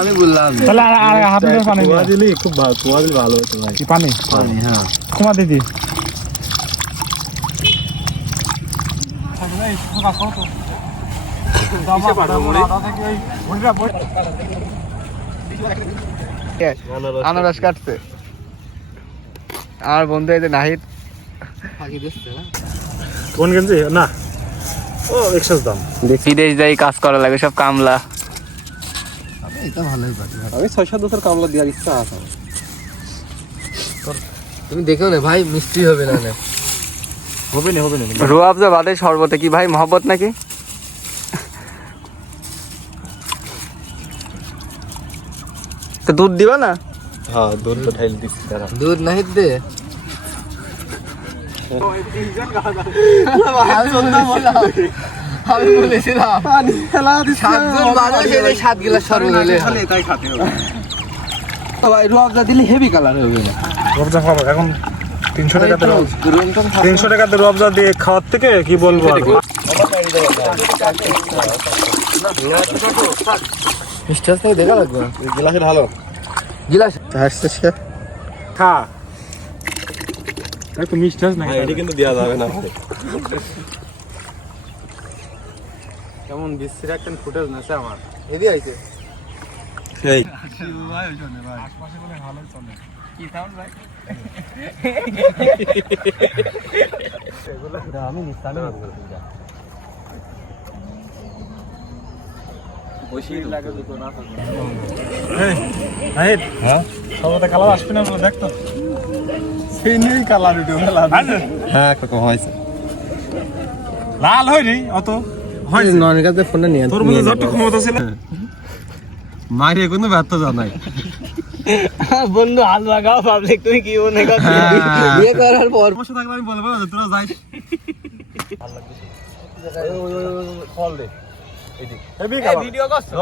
আমি বললাম তাহলে আর হাত ধরে পানি কুয়া দিলি খুব ভালো, কুয়া দিলে ভালো হতো ভাই। কি পানি পানি, হ্যাঁ কুমা দিদি আনারস কাটছে আমার বন্ধু এই যে নাহিদ কোন গেঞ্জি না ও এক্সেস দাম। বিদেশ যাই কাজ করা লাগে সব কামলা। আমি 6-7 বছর কামলা দেওয়ার ইচ্ছা আছে। তুমি দেখো না ভাই, মিষ্টি হবে না হবে না রুয়াবজা বাদে শরবতে কি ভাই মহব্বত নাকি? তো দুধ দিবা না? হ্যাঁ, দুধ তো ঢাইল দিচ্ছি তারা। দুধ নাহিদ দে। আমি বলেছিলাম পানি ফেলা দিচ্ছে 7 গ্লাস শরবত হলে তাই খাতে হবে। ভাই রুয়াবজা দিলে হেভি কালার হবে না। রুয়াবজা খাবো এখন 300 টাকাতে 300 টাকাতে রুয়াবজা দিয়ে খাওয়ার থেকে কি বলবো আর। মিষ্টি আছে দেখা লাগবে গ্লাসে ঢালো। গিলাস খা একটু মিষ্টি আছে না এটা কিন্তু দেওয়া যাবে না। কেমন বিশ্রী একটা ফুটেজ নাছে আমার হেভি আইছে সেই কি সাউন্ড ভাই? আমি নিস্তানে বসি লাগে দুটো না থাকে। এই নাহিদ হ্যাঁ সবতে কালার আসবে না বলে দেখ তো। সেই নেই কালার ভিডিও খেলা। হ্যাঁ কাকা হয়েছে। লাল হয়নি অত হয়ছে। ননের কাছে ফোনটা নিয়ে তোর মধ্যে যত ক্ষমতা ছিল মারিয়ে কোনো ব্যর্থ যা নাই। বন্ধু হাত লাগাও পাবলিক, তুমি কি মনে করছো বিয়ে করার পর? বসে থাকলে আমি বলবো তোরা যাইস। ভালো লাগছে। ফল দে। হেভি কালার ভিডিও করছো?